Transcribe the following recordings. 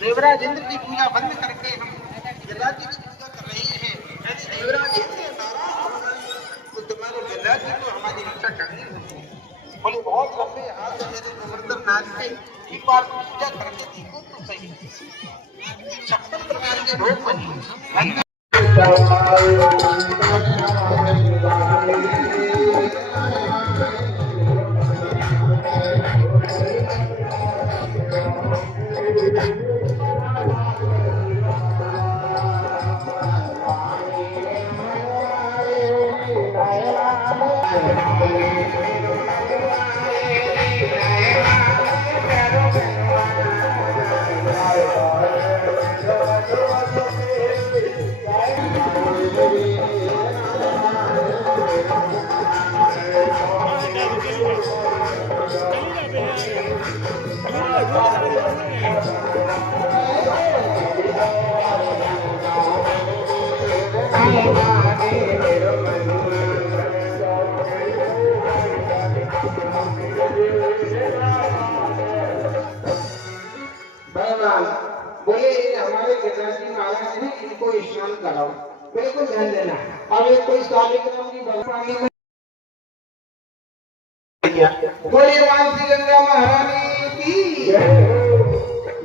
देवराज इंद्र की पूजा बंद करके हम गिरिराज जी की पूजा कर रहे हैं। यदि देवराज इंद्र नाराज हो गए तो तुम्हारे गिरिराज जी को हमारी रक्षा करनी होगी। बोले बहुत लंबे हाथ है मेरे गोवर्धन नाथ के, एक बार पूजा करके देखो तो सही। 56 प्रकार के भोग बनी। बोले हमारे गिरिराज महाराज ने इनको स्नान कराओ। बिल्कुल ध्यान देना। अब एक कोई शालिग्राम की पानी में बोले वासी गंगा महारानी की।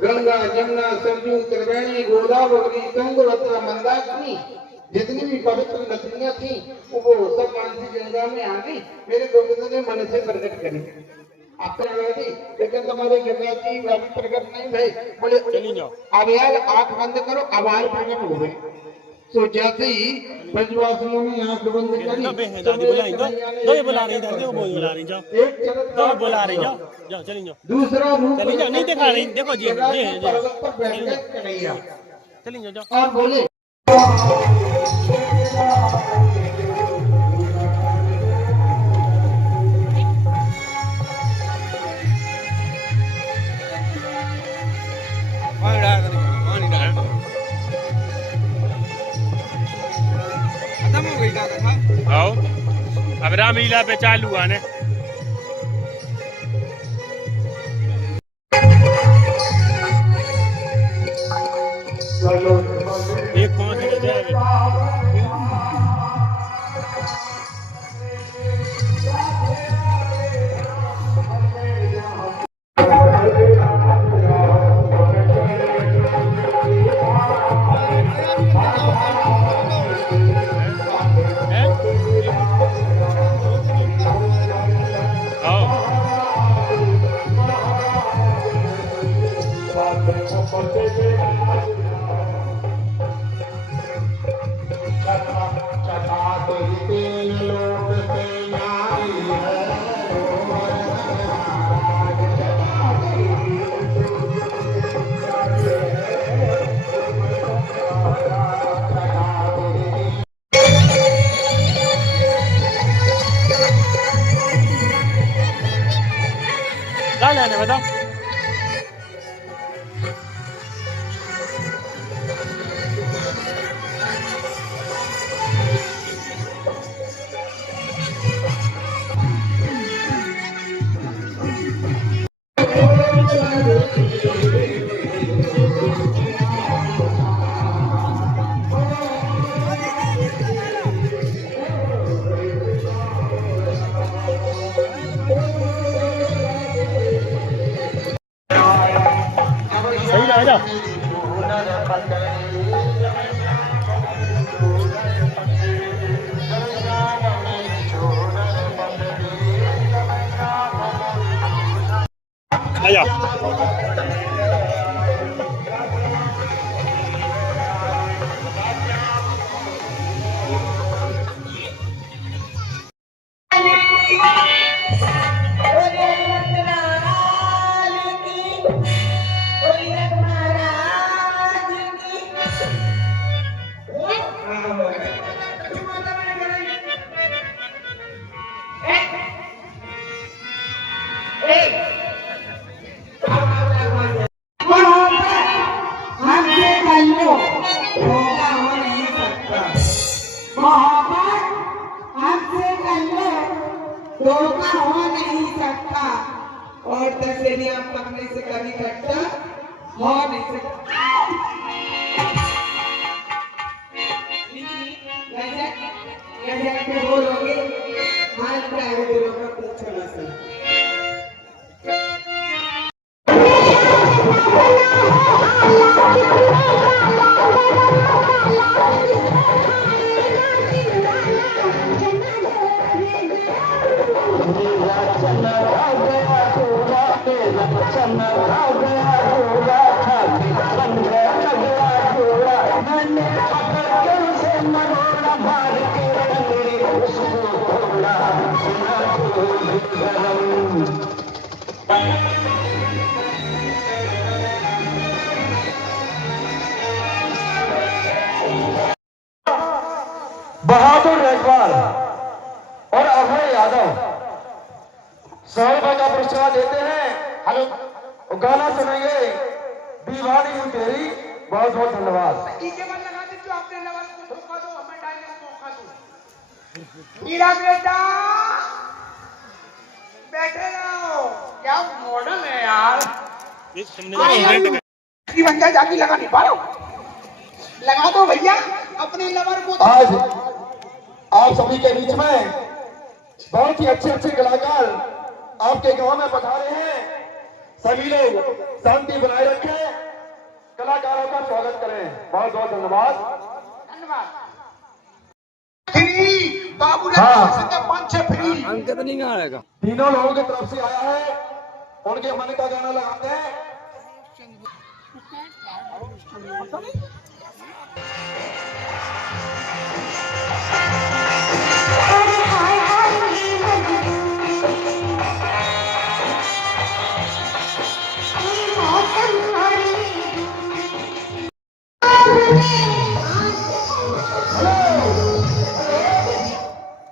गंगा जमुना सरयू त्रिवेणी गोदावरी तुंगभद्रा मंदाकिनी जितनी भी पवित्र नदियां थी वो सब मानसी गंगा में आ गई। मेरे गोविंद ने मन से प्रकट करी लेकिन तुम्हारे गिरिराज जी अभी प्रकट नहीं भई। बोले अब यार आंख बंद करो, अब आए प्रकट हो गए। तो जैसे ही ब्रजवासियों ने आंख बंद करी दो बुला रही जाओ, बुला रही जाओ, दो बुला रही जाओ, जाओ चली जाओ। दूसरा रूप चली जाओ, नहीं दिखा रही, देखो जी पर्वत पर बैठ गए कन्हैया। चली जाओ और बोले आओ अब रामलीला पे चालू आने एक कौन सी बताओ। धोखा हो नहीं सकता और 10 आप पकड़ने से कभी घटता हो नहीं के बोलोगे हाल क्या है बोलो का पूछो ना सर बहादुर रेखवाल और अभय यादव 100 रुपए का पुरस्कार देते हैं। हेलो गाना सुनेंगे दीवानी हूं तेरी। बहुत बहुत धन्यवाद। डीजे पर लगा दे जो अपने लेवल को धोखा दो हमें डालने को मौका दो। हीरा बेटा बैठे रहो क्या मॉडल है यार। की बन जाए जाके लगा नहीं पा रहा हूं। लगा दो भैया अपने लेवल को। आज आप सभी के बीच में बहुत ही अच्छे अच्छे कलाकार आपके गांव में पधारे हैं। सभी लोग शांति बनाए रखें, कलाकारों का स्वागत करें। बहुत बहुत धन्यवाद। धन्यवाद। फ्री बाबू ने हाँ। 5-6 फ्री अंक तो नहीं आएगा। तीनों लोगों की तरफ से आया है, उनके मन का गाना लगाते हैं।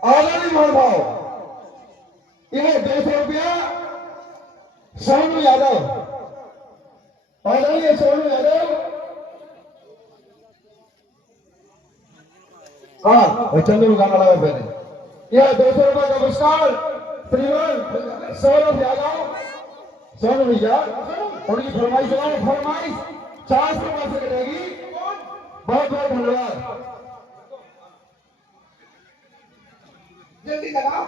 आदरणीय महानुभाव, यह 200 रुपया सोनू यादव, आदरणीय सोनू यादव। हाँ चंदू गाना लगा पहले। यह 200 रुपये का पुरस्कार श्रीमान सौरभ यादव, सोनू भैया, उनकी फरमाइश 400 रुपये से कटेगी। बहुत बहुत धन्यवाद। जल्दी लगाओ।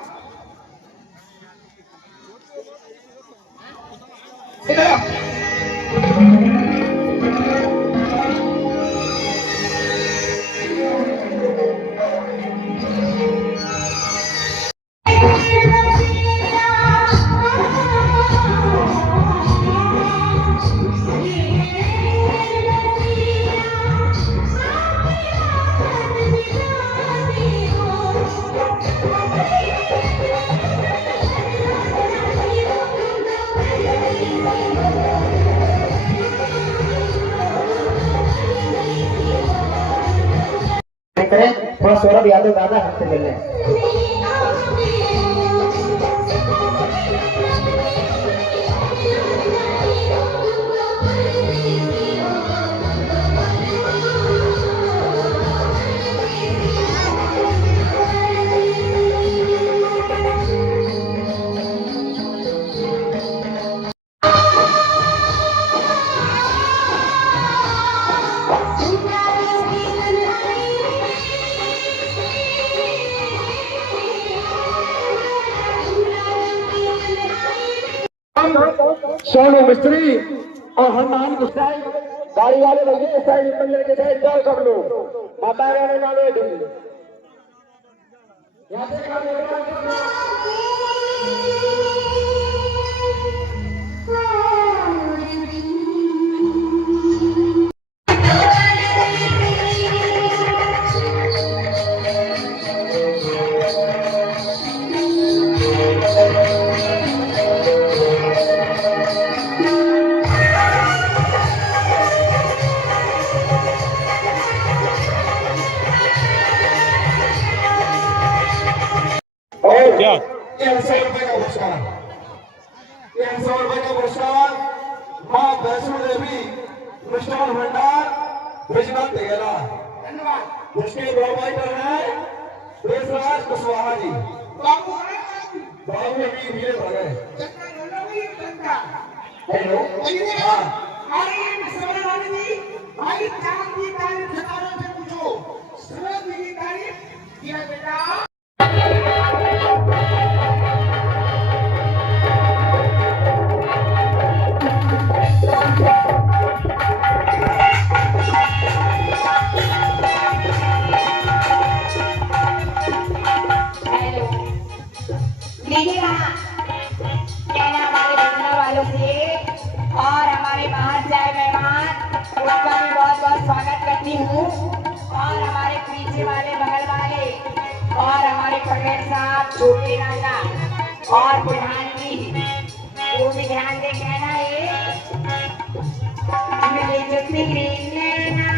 इधर आओ। करें थोड़ा सौरभ यादव गाना हाथ से मिलने सोनू मिस्त्री और हनुमान गुस्साई गाड़ी वाले भैया साइड मंदिर के साइड जाओ सब लोग। माता रानी ना बैठी यहाँ से क्या 100 रुपए का पुरस्कार, 100 रुपए का पुरस्कार माँ वैष्णो देवी मिष्ठान भंडार विजनाथ तेगेला। धन्यवाद। जिसके प्रोवाइडर है देशराज कुशवाहा जी। बाबू बाबू अभी धीरे बढ़ गए। चक्कर बोलो भी चक्कर। हेलो हाँ। अरे ये स्वागत करती हूँ और हमारे पीछे वाले बगल वाले और हमारे पटेल साहब छोटे राजा और प्रधान जी वो भी ध्यान दे कहना है मेरे जो तेरे नैना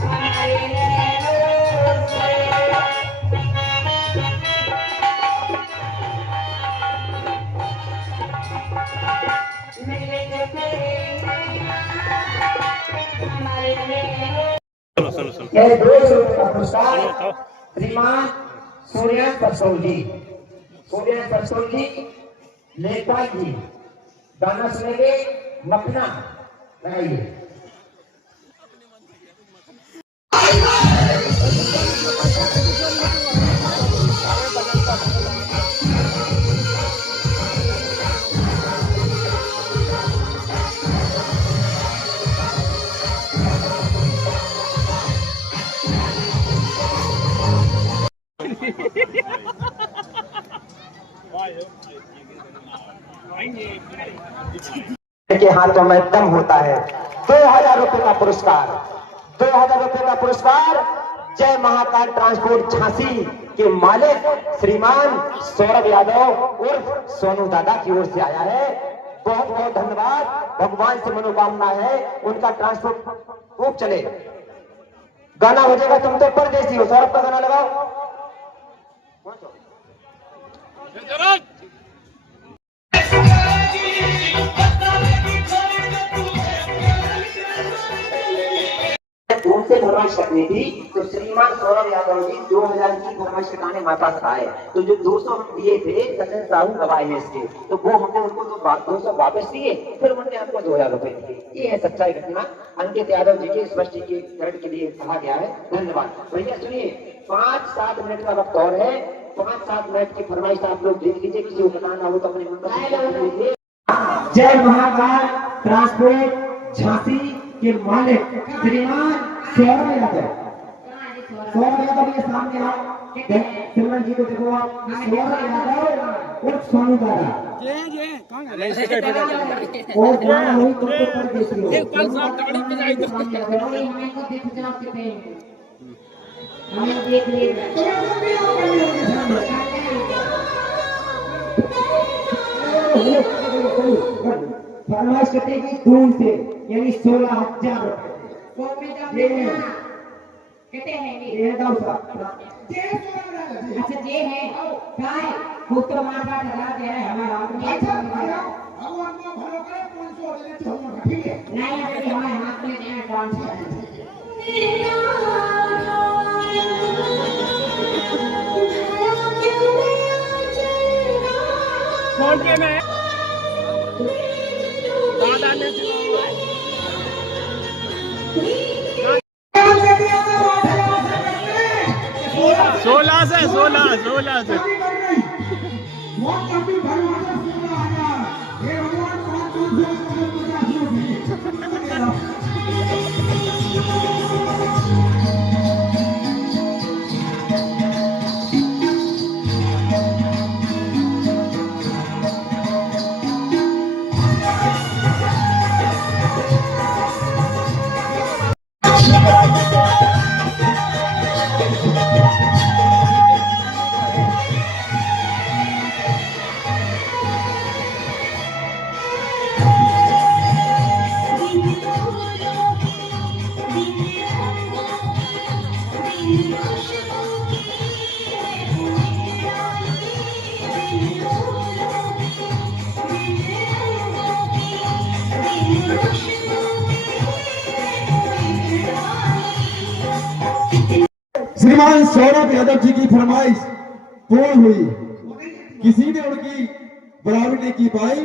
हमारे नैनों से मेरे जो तेरे नैना हमारे नैनों ये 200 रुपये का पुरस्कार श्रीमान सूर्य परसोल जी लेखपाल जी गाना सुनेंगे मखना लगाइए। के हाथों में दम होता है। 2000 रुपए का पुरस्कार 2000 रुपए का पुरस्कार जय महाकाल ट्रांसपोर्ट झांसी के मालिक श्रीमान सौरभ यादव उर्फ सोनू दादा की ओर से आया है। बहुत बहुत धन्यवाद। भगवान से मनोकामना है उनका ट्रांसपोर्ट खूब चले। गाना हो जाएगा तुम तो परदेसी हो। सौरभ का गाना लगाओ। उनसे फरमाइश करनी थी तो श्रीमान सौरभ यादव जी 2000 की फरमाइश करने हमारे पास आए। तो जो 200 हम दिए थे सचिन साहू गवाही में इसके तो वो हमने उनको तो 200 वापस दिए फिर उन्होंने हमको 2000 रुपए दिए। ये है सच्चाई घटना। अंकित यादव जी के स्पष्टीकरण के लिए कहा गया है। धन्यवाद। भैया सुनिए 5-7 मिनट का वक्त और है। 5-7 मिनट की फरमाइश आप लोग देख लीजिए। किसी को बताना हो तो अपने मन का जय महाकाल ट्रांसपोर्ट झांसी के मालिक श्रीमान सौरभ यादव के सामने आओ। सिमरन जी को देखो आप। सौरभ यादव और सोनू दादा और गाना हुई तो कर देती हो। हमें देख लीजिए फरमाइश कटेगी दूर से यानी 16,000 रुपए। कितने हैं ये दाऊ साहब अच्छा ये है काय पुत्र मारवा डरा दे रहा है हमारा नहीं अभी हमारे हाथ में नहीं है डांस कौन के में सोलह से श्रीमान सौरभ यादव जी की फरमाइश पूर्ण हुई। किसी ने उनकी बराबरी नहीं की पाई।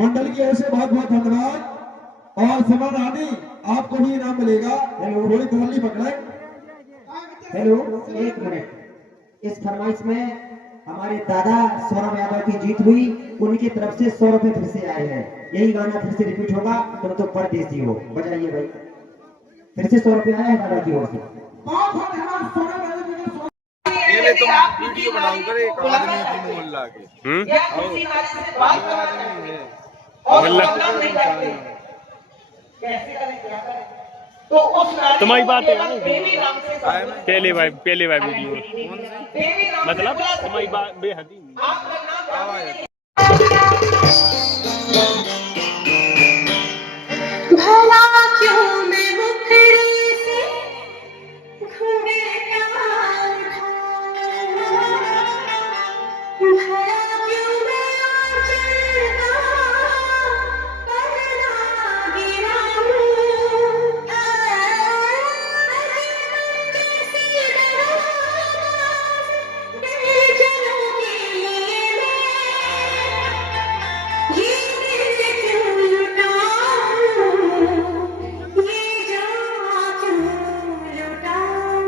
मंडल की ओर से बहुत बहुत धन्यवाद। और समर रानी आपको भी इनाम मिलेगा। थोड़ी थाली पकड़े। हेलो एक मिनट। इस फरमाइश में हमारे दादा सौरभ यादव की जीत हुई। उनकी तरफ से 100 रुपए फिर से आए हैं। यही गाना फिर से रिपीट होगा। तुम तो परदेसी हो बजाइए भाई। फिर से 100 रुपए आए हैं दादा की ओर से। ये तुम वीडियो बनाओगे एक आदमी की मोहल्ला के तो उस नारी तुम्हारी को बात है केवल देवी नाम से संबोधित पहले वाइब वीडियो देवी नाम से मतलब बुला सकते तुम्हारी हैं। बात बेहद आपका नाम जानते नहीं। भला क्यों मैं मुखड़ी से घूंघटा उठाऊं, भला क्यों मैं आंचल का पल्ला गिराऊं, जैसी दराज बेचैनों के लिए ये दिल क्यों लुटाऊं, ये जान क्यों लुटाऊं।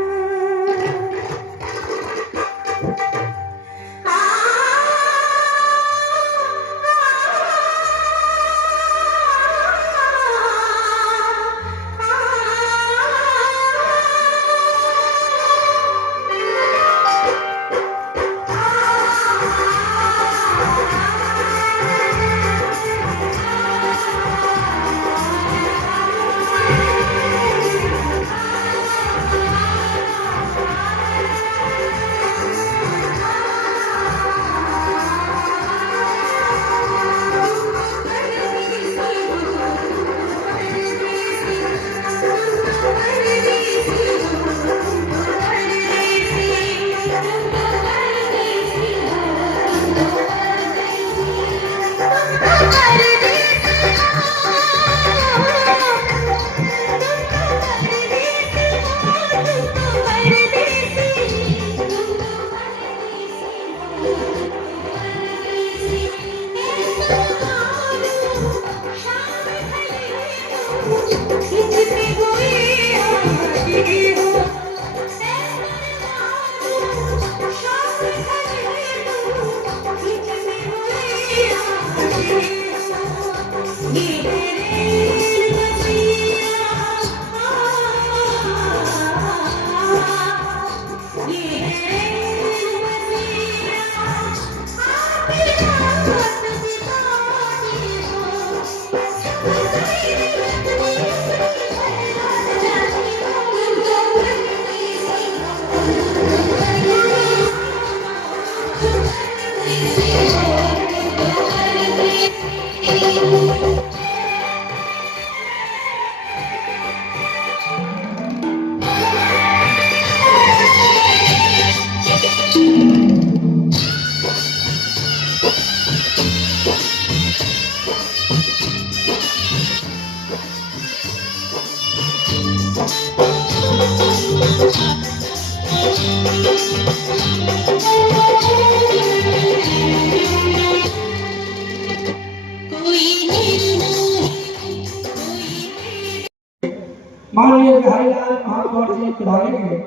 माननीय बिहारीलाल महापौर जी बुलाएंगे,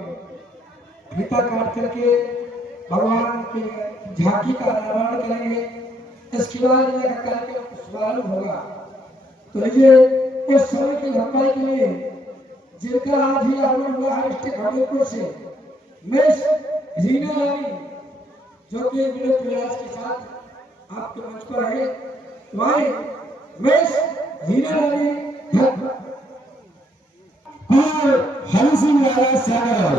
गीता काट करके भगवान के झांकी का अनावरण करेंगे। इसके बाद इनका कार्यक्रम शुभारंभ होगा। तो ये उस समय की भरपाई के लिए जिनका आज ही आगमन हुआ है डिस्ट्रिक्ट हमीरपुर से मिस रीना रानी, जो कि विनोद विलास के साथ आपके मंच पर है, वहीं मिस रीना रानी और हरि सिंह राणा सागर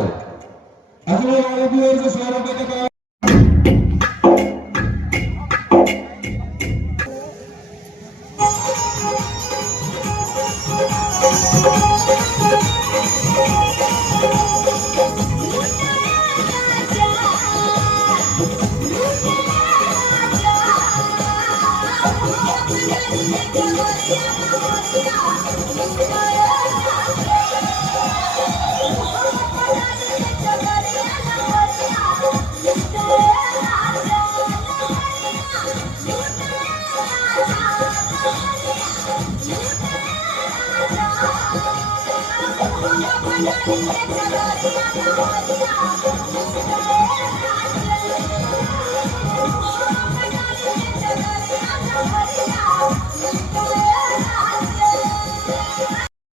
अगले वाले की ओर से 100 रुपए का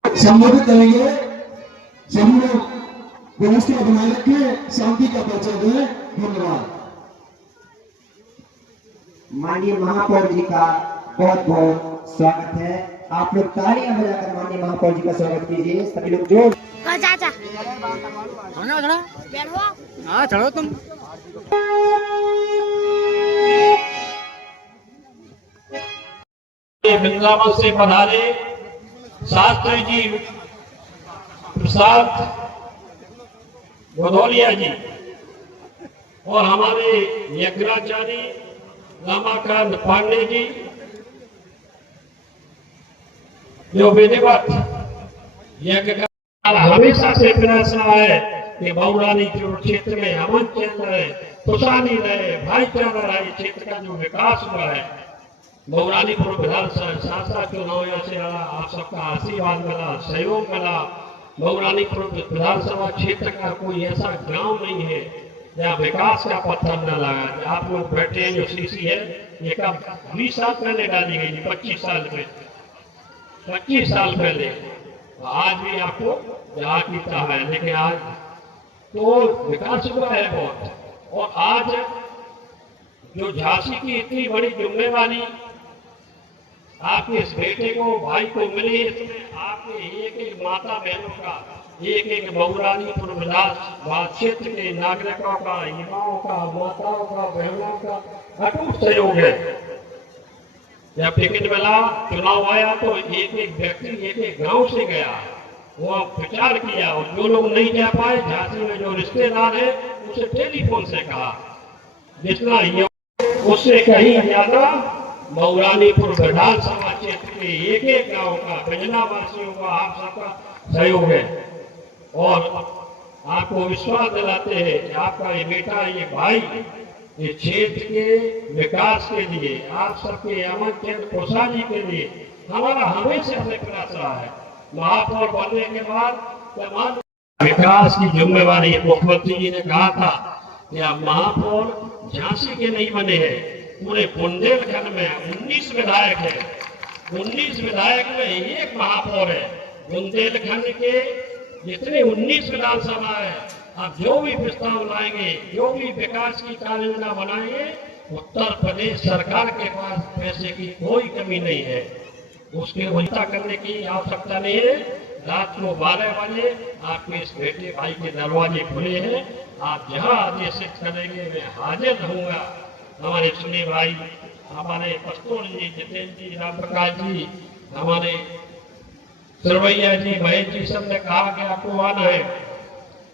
संबोधित करेंगे। सभी लोग व्यवस्था बनाए रखें, शांति का परिचय दें। धन्यवाद। माननीय महापौर जी का बहुत बहुत स्वागत है। आप लोग तालियां बजाकर माननीय महापौर जी का स्वागत कीजिए। सभी लोग जोर। चाचा बैठो। हाँ चलो तुम। वृंदावन से पधारे शास्त्री जी प्रसाद भदौलिया जी और हमारे यज्ञाचार्य रमाकांत पांडे जी, जो विधिवत यज्ञ का हमेशा से प्रयास रहा है कि बौरानी क्षेत्र में अमन चल रहे, खुशहाली रहे, भाईचारा रहे, क्षेत्र का जो विकास हुआ है। बौरानीपुर विधानसभा चुनाव से आप सबका आशीर्वाद मिला, सहयोग मिला। बौरानीपुर विधानसभा क्षेत्र का कोई ऐसा गांव नहीं है जहाँ विकास का पत्थर न लगा। आप लोग बैठे हैं, जो सीसी है ये कब 20 साल पहले डाली गई, 25 साल में, 25 साल पहले। आज भी आपको जहाँ की है, लेकिन आज तो विकास हुआ है बहुत। और आज जो झांसी की इतनी बड़ी जिम्मेवारी आपके इस बेटे को, भाई को मिली, इसमें आपके एक एक माता बहनों का, एक एक बौरानीपुर विधानसभा क्षेत्र के नागरिकों का, युवाओं का, माताओं का, बहनों का अटूट सहयोग है। जब टिकट मिला, चुनाव आया तो एक एक व्यक्ति एक एक गांव से गया, वो प्रचार किया। और जो लोग नहीं जा पाए, झांसी में जो रिश्तेदार है उसे टेलीफोन से कहा, जितना उससे कहीं ज्यादा बौरानीपुर विधानसभा क्षेत्र के एक एक गांव का, बिजना वासियों का आप सबका सहयोग है। और आपको विश्वास दिलाते हैं कि आपका ये बेटा, ये भाई, ये क्षेत्र के विकास के लिए, आप सबके अमन चैन खुशहाली के लिए हमारा हमेशा से प्रयास रहा है। महापौर बनने के बाद तमाम विकास की जिम्मेवारी मुख्यमंत्री जी ने कहा था कि आप महापौर झांसी के नहीं बने हैं, पूरे बुंदेलखंड में 19 विधायक है, 19 विधायक में एक महापौर है। बुंदेलखंड के जितने 19 विधानसभा है, आप जो भी प्रस्ताव लाएंगे, जो भी विकास की कार्य योजना बनाएंगे, उत्तर प्रदेश सरकार के पास पैसे की कोई कमी नहीं है। उसकी चिंता करने की आवश्यकता नहीं है। रात को 12 बजे आपके इस बेटे भाई के दरवाजे खुले हैं, आप जहां आदेशित करेंगे मैं हाजिर रहूंगा। हमारे सुनी भाई, हमारे पस्तूर जी, जितेंद्र जी, राम प्रकाश जी, हमारे सरवैया जी, महेश जी, सब ने कहा कि आपको आना है।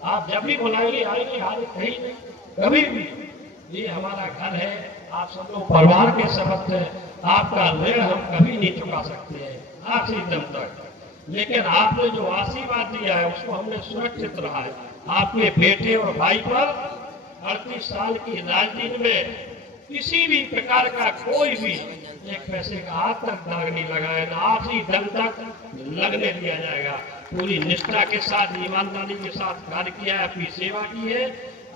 आप जब भी बुलाइए आएंगे, हाल कहीं नहीं, कभी भी। ये हमारा घर है, आप सब लोग परिवार के सदस्य हैं। आपका ऋण हम कभी नहीं चुका सकते हैं आखिरी दम तक, लेकिन आपने जो आशीर्वाद दिया है उसको हमने सुरक्षित रहा है। आपके बेटे और भाई पर 38 साल की राजनीति में किसी भी प्रकार का कोई भी एक पैसे का हाथ तक दाग नहीं लगाया, ना आखिरी दम तक लगने दिया जाएगा। पूरी निष्ठा के साथ, ईमानदारी के साथ कार्य किया है, आपकी सेवा की है,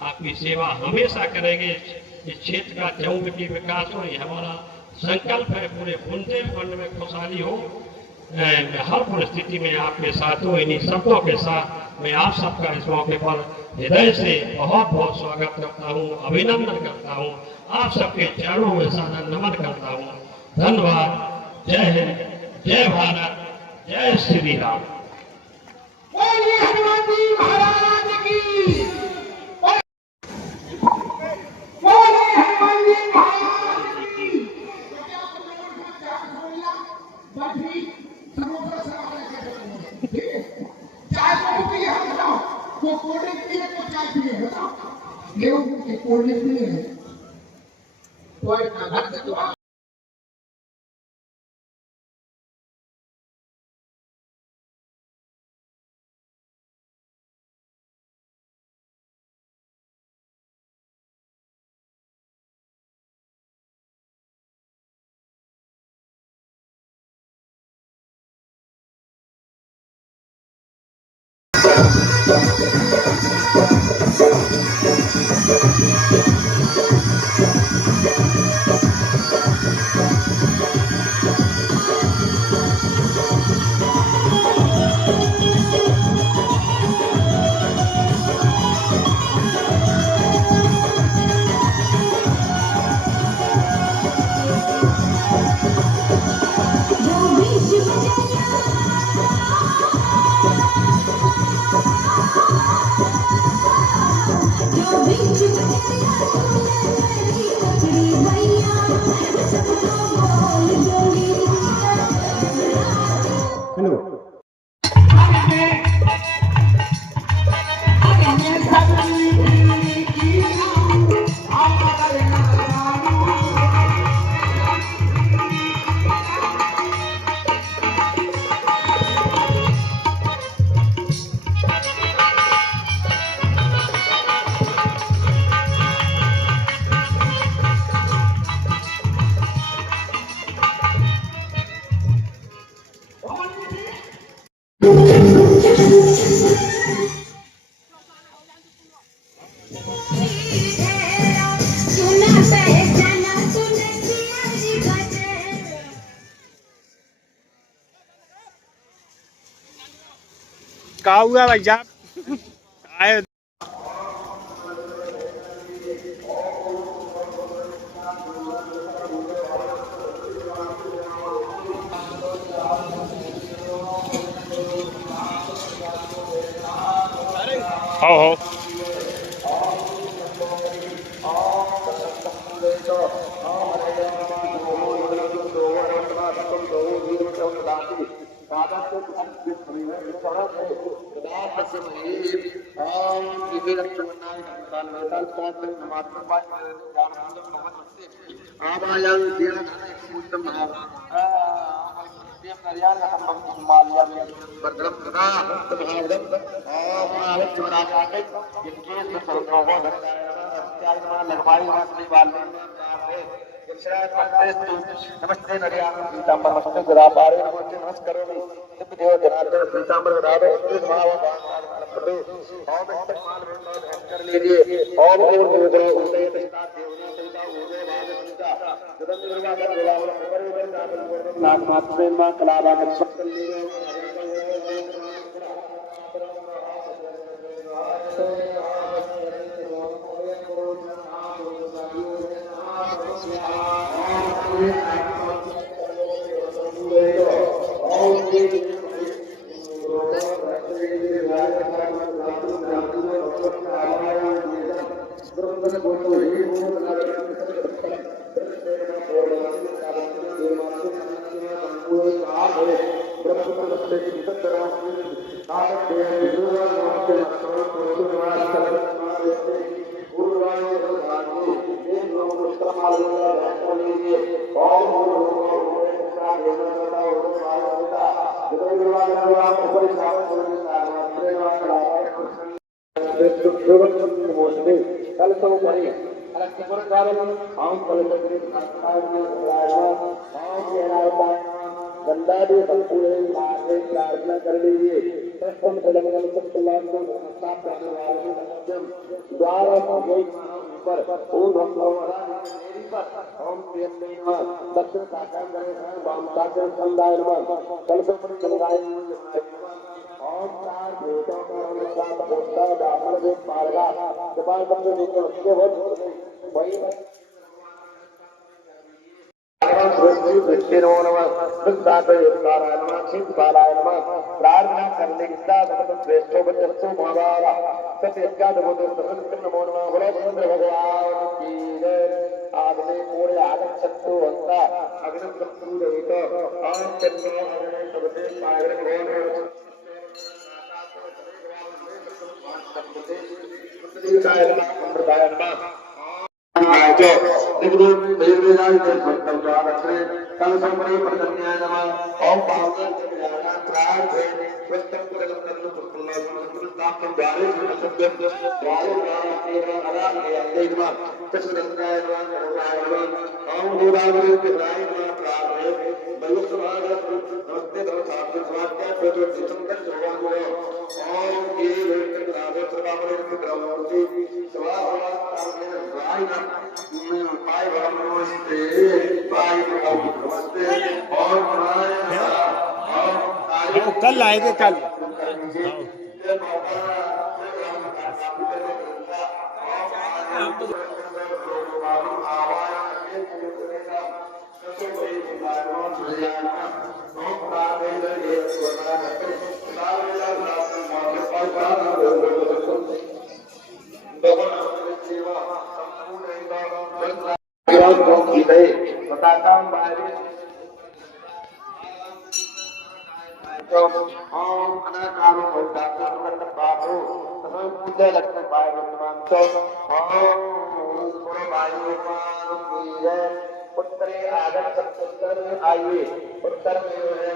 आपकी सेवा हमेशा करेंगे। इस क्षेत्र का चहुमुखी विकास हो, ये हमारा संकल्प है। पूरे बुंदेलखंड में खुशहाली हो, हर परिस्थिति में आपके साथ हो। इन्हीं शब्दों के साथ मैं आप सबका इस मौके पर हृदय से बहुत बहुत स्वागत करता हूँ, अभिनंदन करता हूँ, आप सबके चरणों में सादर नमन करता हूँ। धन्यवाद। जय हिंद, जय भारत, जय श्री राम। बोलिए हनुमान जी महाराज की, बोलिए हनुमान जी महाराज की। बैठी सरोवर से ठीक है, चाय को पिए हम बताओ, वो कोल्ड ड्रिंक पिए तो चाय पिए बताओ, गेहूं के कोल्ड ड्रिंक पिए तो घर से तो सुना पहचाना तूने सिया जी बजे का हुआ भैया आए हो नमस्ते नरियाण पीतांबर नमस्ते गुदा पारे नमस्ते नमस्करोमि दिव्य देव जनार्दन पीतांबर गुदावे भाव प्रभु ओम इस्तेमाल कर लीजिए ओम उदय उदय पिता देवने पिता उदय भाग पिता जगत दुर्गा कर गुलाम पर नाम मात्र में कलावा कर सब कर लीजिए गंदादि संपूर्ण प्रार्थना कर लीजिए द्वारा पर ओम दक्षिण साकार वाम साकार समुदाय कलशपरि समुदाय ओम चार देवताओं का नमस्कार पोस्ता दाखल में पारगा जबान बंद देकर उसके वक्त वही प्रार्थना करने की श्रेष्ठो बच्चों महाभावा सत्य नमो नमः बोलो चंद्र भगवान की जय आगमे पूरे आगच्छतु हंता अग्नि शत्रु रहित और चंद्र अग्नि सबसे पागल भगवान कल आएंगे कल उत्तरे आगत उत्तर में आइए उत्तर में जो है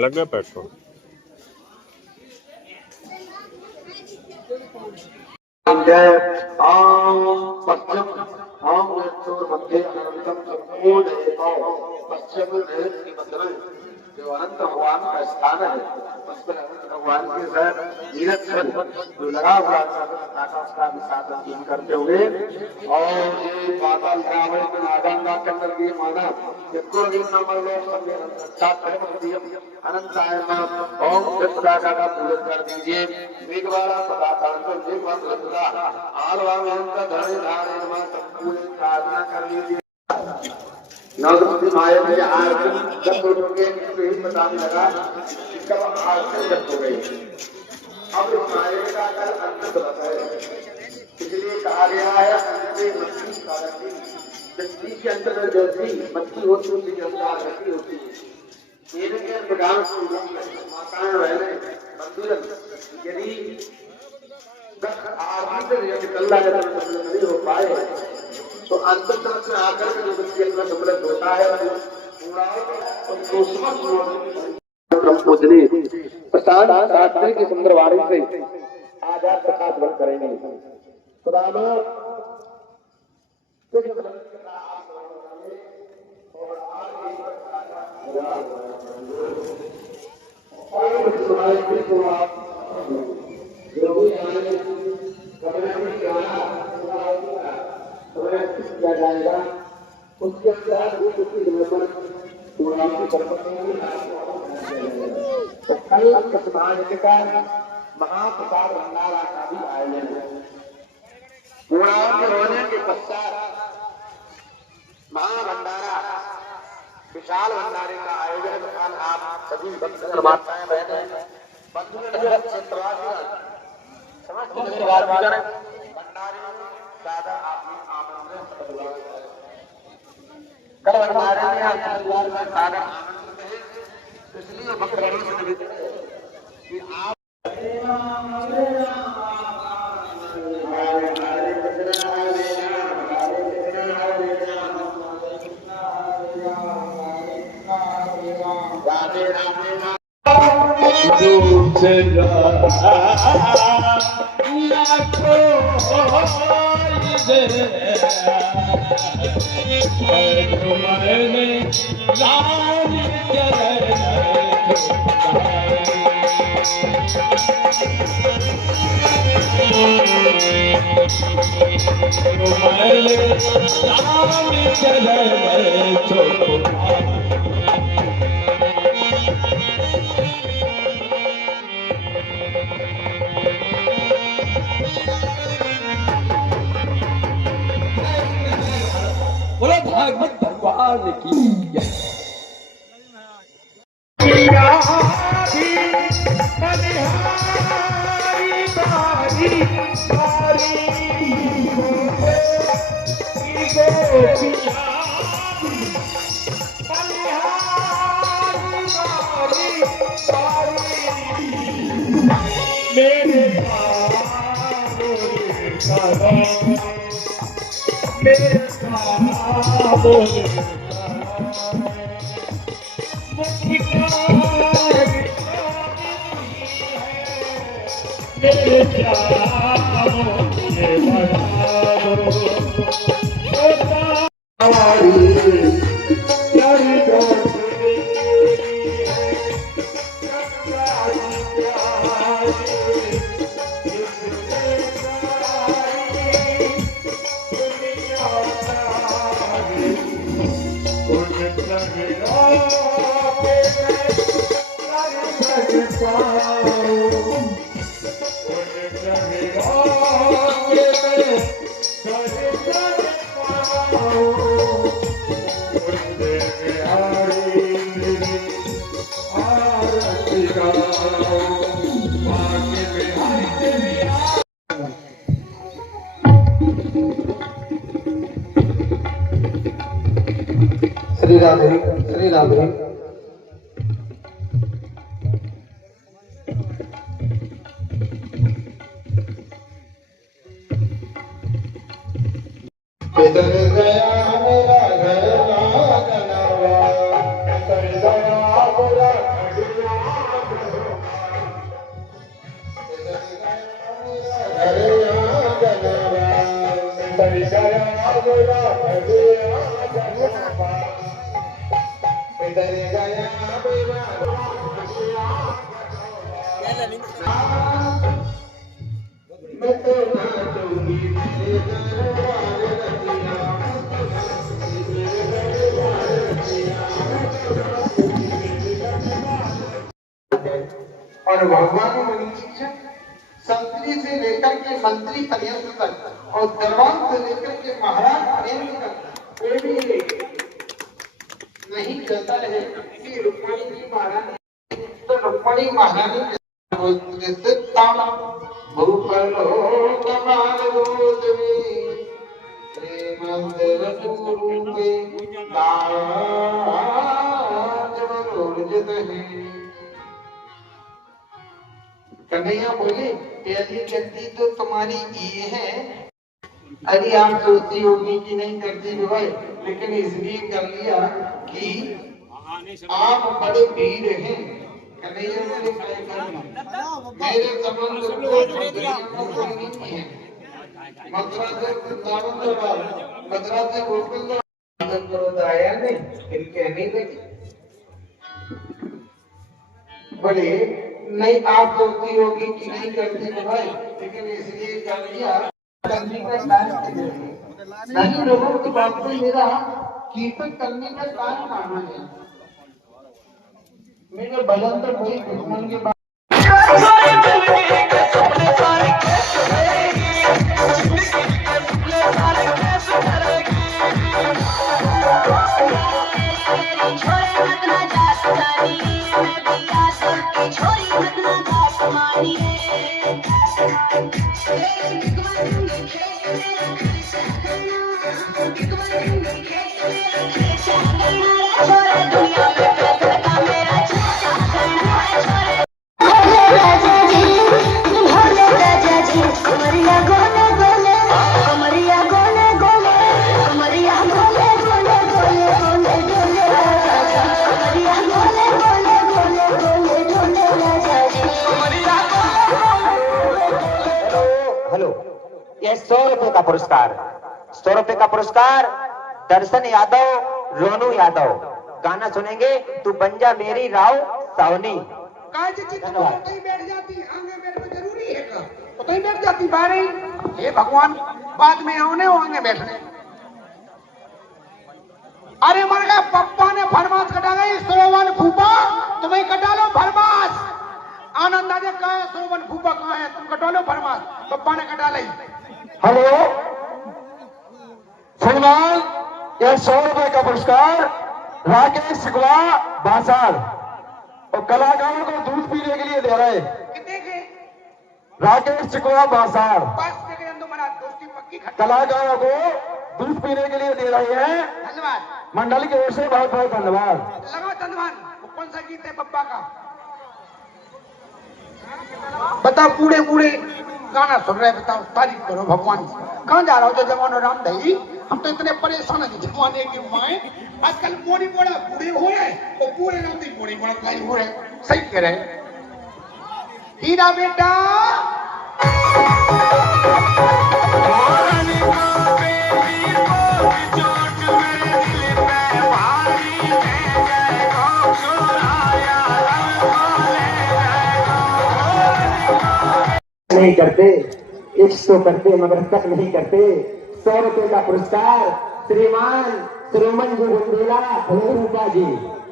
लग गया पेट्रोल। जो अनंत भगवान का स्थान है उसमें अनंत भगवान के साथ नीरज जो लगा हुआ आकाश का विशासन करते हुए और ये पाताल रावण में आगंगा के अंदर ये माना अनंताय ओम का पूजन कर दीजिए। वेगवाला कर लीजिए। नवदृष्टि माया में आरती जब हो गए इसको ही बताने लगा कि कब आरती जब हो गई। अब इस माया का कल अंत है, इसलिए कहा गया है मछली कारती। मछली के अंदर जैसी मछली होती होती है आरती होती है। के प्रकार माताएं बहने मंदिर यदि आरती से निकलना नहीं हो पाए तो अंतर तरफ से आकर के जो व्यक्ति अपना उपलब्ध होता है प्रसाद शास्त्री की सुंदर वाणी से आजाद प्रकाश बन करेंगे। किया जाएगा उसके अनुसार तो कल का महाप्रसाद भंडारा का भी आयोजन है। पूर्णावत होने के पश्चात महाभंडारा विशाल भंडारे का आयोजन आप सभी माताएं बहनें भंडारे दादा आपने आमंत्रण कल भंडारे में परिवार में सारा आनंद है, इसलिए भक्तों से निवेदन है कि आप राधे राधे बोलो भागवत भगवान की श्री राधे श्री राधे। इधर गया मेरा घर लागनवा, इधर गया मेरा घर लागनवा, इधर गया मेरा इधर गया मेरा मैं तो नाचूंगी तेरे दरबार रतिया, और भगवान बड़ी चीज है। संतरी से लेकर के मंत्री पर्यंत तक और दरबार से लेकर के महाराज पर्यंत तक कोई भी नहीं कहता है कि रुक्मणी जी महारानी, तो रुक्मणी महारानी भूपलो कमाल गोदवी श्रीमंदिर रूपे दाजवरोजित है। कन्हैया बोले तेरी गद्दी तो तुम्हारी ये है, अरे आप सोचती होगी कि नहीं करती भाई, लेकिन इसलिए कर लिया कि आप बड़े वीर हैं। कन्हैया बोले मेरे संबंध नहीं है। मथुरा से वृंदावन मथुरा से गोकुल आया नहीं, फिर कहने लगी बोले नहीं आप सोचती होगी कि नहीं करती भाई, लेकिन इसलिए कर लिया करने का टाइम नहीं, लोगों की बात में मेरा कीर्तन करने का टाइम आना है। मेरे भजन तो कोई दुश्मन के बात ये 100 रुपए का पुरस्कार, 100 रुपए का पुरस्कार दर्शन यादव, रोनू यादव। गाना सुनेंगे तू बन जा मेरी राव सावनी। धन्यवाद। बैठ जाती आगे बैठ में जरूरी है का तो कहीं बैठ जाती बारी, हे भगवान बाद में आने आगे बैठने। अरे मर गया पप्पा ने फरमाश कटा गई, सोवन फूफा तुम्हें कटा लो फरमाश। आनंद आजे कहा है सोवन फूफा कहाँ है, तुम कटा लो फरमाश, पप्पा ने कटा ली। हेलो सलमान, यह 100 रुपए का पुरस्कार राकेश शुक्ला बासार और कलाकारों को दूध पीने के लिए दे रहे हैं। कितने के? राकेश शुक्ला बासार बस दोस्ती पक्की। कलाकारों को दूध पीने के लिए दे रहे हैं। धन्यवाद मंडल की ओर से बहुत बहुत धन्यवाद। लगाओ धन्यवाद। कौन सा गीत है पप्पा का? बताओ पूरे पूरे गाना सुन रहे, बताओ तारीफ करो भगवान। कहाँ जा रहा हो तो जवान राम दही, हम तो इतने परेशान है जमाने के माए। आजकल मोड़ी मोड़ा बूढ़े हो रहे और पूरे नाम भी मोड़ी मोड़ा लाई हो रहे। सही कह रहे हीरा बेटा। नहीं करते, इश्क तो करते मगर तक नहीं करते। 100 रुपए का पुरस्कार श्रीमान श्रीमन जी बुंदेला रूपा जी,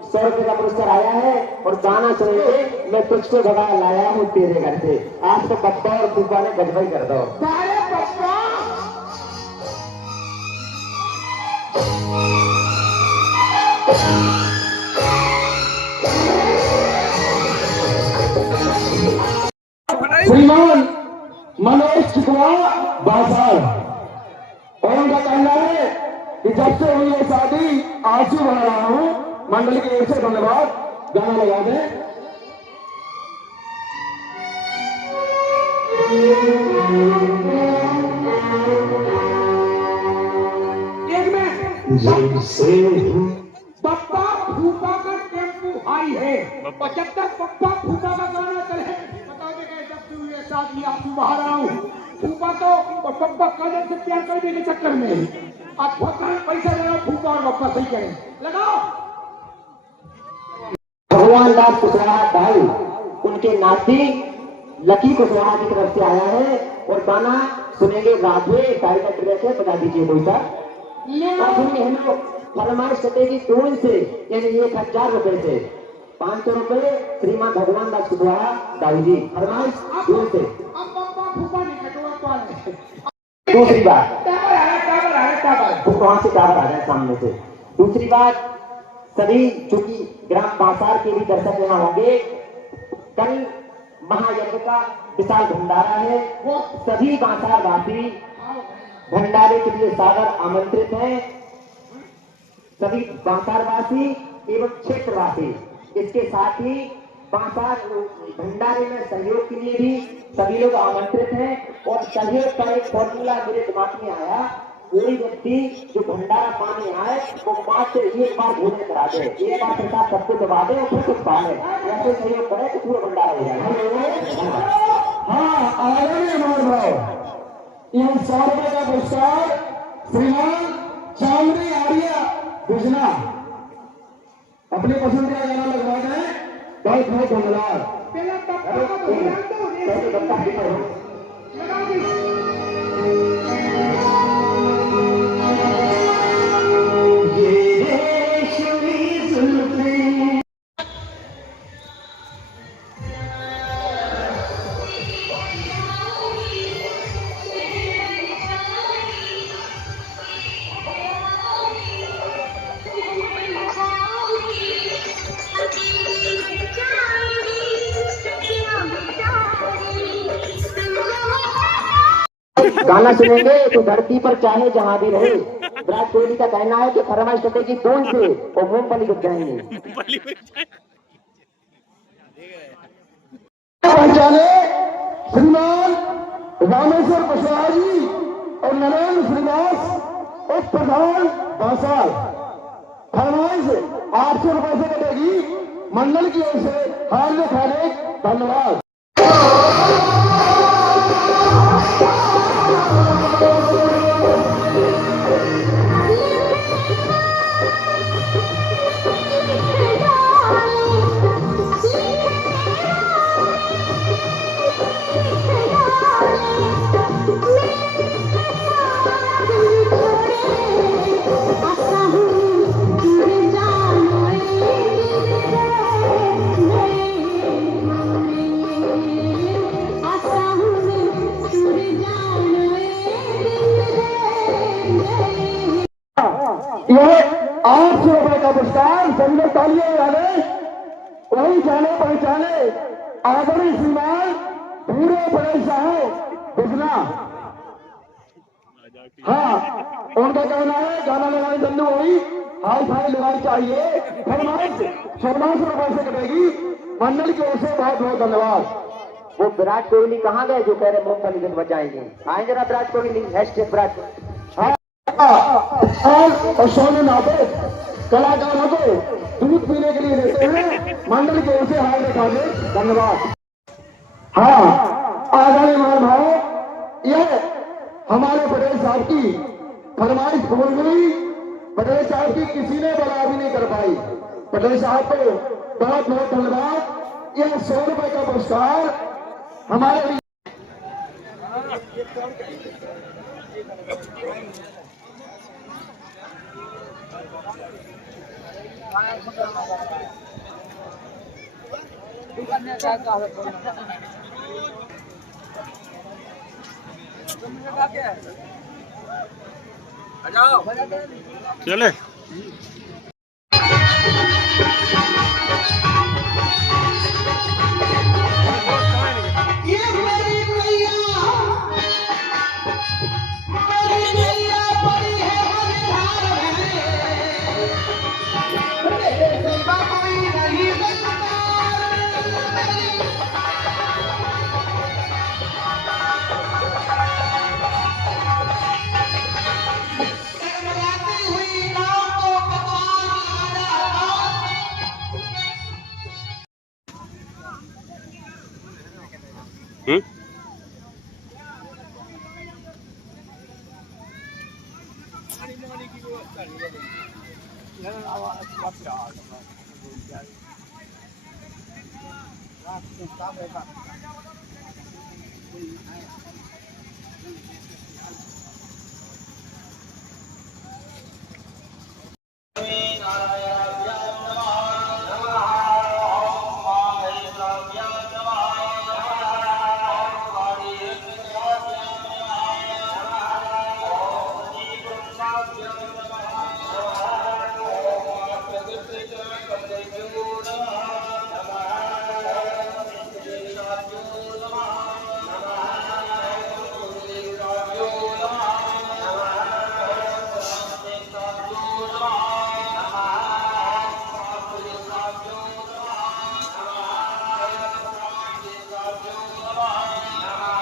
100 रुपए का पुरस्कार आया है। और गाना सुनेंगे मैं तुझको दबा लाया हूँ तेरे घर से। आज तो पप्पा और फूफा ने गजबाई कर दो। मनोज चिकवा बाजार। और उनका कहना है कि जब से हुई है शादी आंसू बहा रहा हूं। मंडली की ओर से धन्यवाद। गाना लगा दें। एक मिनट। पप्पा फूफा का टेम्पू आई है। 75 पप्पा फूफा का गाना चले। बता दे जब से हुई है शादी आंसू बहा रहा हूँ। फूफा तो और पप्पा कलर से प्यार करने के चक्कर में आज पैसा लगा। फूफा और पप्पा सही करें लगाओ। भगवान दास कुशवाहा भाई उनके नाती लकी कुशवाहा की तरफ से आया है और गाना सुनेंगे। राधे टाइगर ट्रैक है, बता दीजिए कोई सा। फरमाइश कटेगी 2 से यानी 1000 रुपए से 500 रुपए श्रीमान भगवान दास कुशवाहा दाऊ जी। फरमाइश 2 से। अब पप्पा फूफा नहीं कटवा पाए। दूसरी बात टावर वहां से टावर आ रहे हैं सामने से। दूसरी बात सभी चूंकि ग्राम बासार के भी दर्शक यहाँ होंगे, कल महायज्ञ का विशाल भंडारा है। वो सभी बासार वासी भंडारे के लिए सादर आमंत्रित हैं। सभी बासारवासी एवं क्षेत्रवासी, इसके साथ ही बासार भंडारे में सहयोग के लिए भी सभी लोग आमंत्रित हैं। और सहयोग का एक फॉर्मूला मेरे दिमाग में आया। कोई व्यक्ति जो भंडारा पानी आए वो 5 से 1 बार भोजन करा दे, 1 बार प्रसाद सबको दबा दे और फिर कुछ पाए, ऐसे सहयोग करे तो पूरा भंडारा हो जाए। हाँ आगे हमारे भाव इन 100 रुपए का पुरस्कार श्रीमान चांदी आर्या बिजना अपनी पसंद का गाना लगवा दें। बहुत बहुत धन्यवाद। पहला पप्पा का तो ध्यान दो। लगा दी। गाना सुनेंगे तो धरती पर चाहे जहां भी रहे। विराट कोहली का कहना है कि फरमाइश कटेगी 2 से और मूंगफली बिक जाएंगे। पहचाने श्रीमान रामेश्वर कुशवाहा जी और नरेंद्र श्रीनिवास उप प्रधान बासार। फरमाइश 800 रुपए से कटेगी। मंडल की ओर से हार्दिक हार्दिक धन्यवाद। यह 800 रुपए का पुरस्कार संजय तालियों वाले वही जाने पहचाने आदरणीय श्रीमान पूरे पटेल साहब बिजना। हाँ उनका कहना है गाना लगाने जल्दी हुई हाई फाई लगानी चाहिए। फरमाइश 1400 रुपए से कटेगी। मंडल की ओर से बहुत बहुत धन्यवाद। वो विराट कोहली कहाँ गए जो कह रहे मूंगफली बिक बजाएंगे? आए जरा विराट कोहली। हैशटैग विराट कोहली। और सोने नाते कलाकारों को दूध पीने के लिए देते हैं। मंडल की ओर से हार्दिक हार्दिक धन्यवाद। हाँ आदरणीय मान भाव यह हमारे पटेल साहब की फरमाइश भूल गई। पटेल साहब की किसी ने बड़ा भी नहीं कर पाई। पटेल साहब को बहुत बहुत धन्यवाद। यह 100 रुपए का पुरस्कार हमारे लिए। चले ये मेरी मैया हम्म?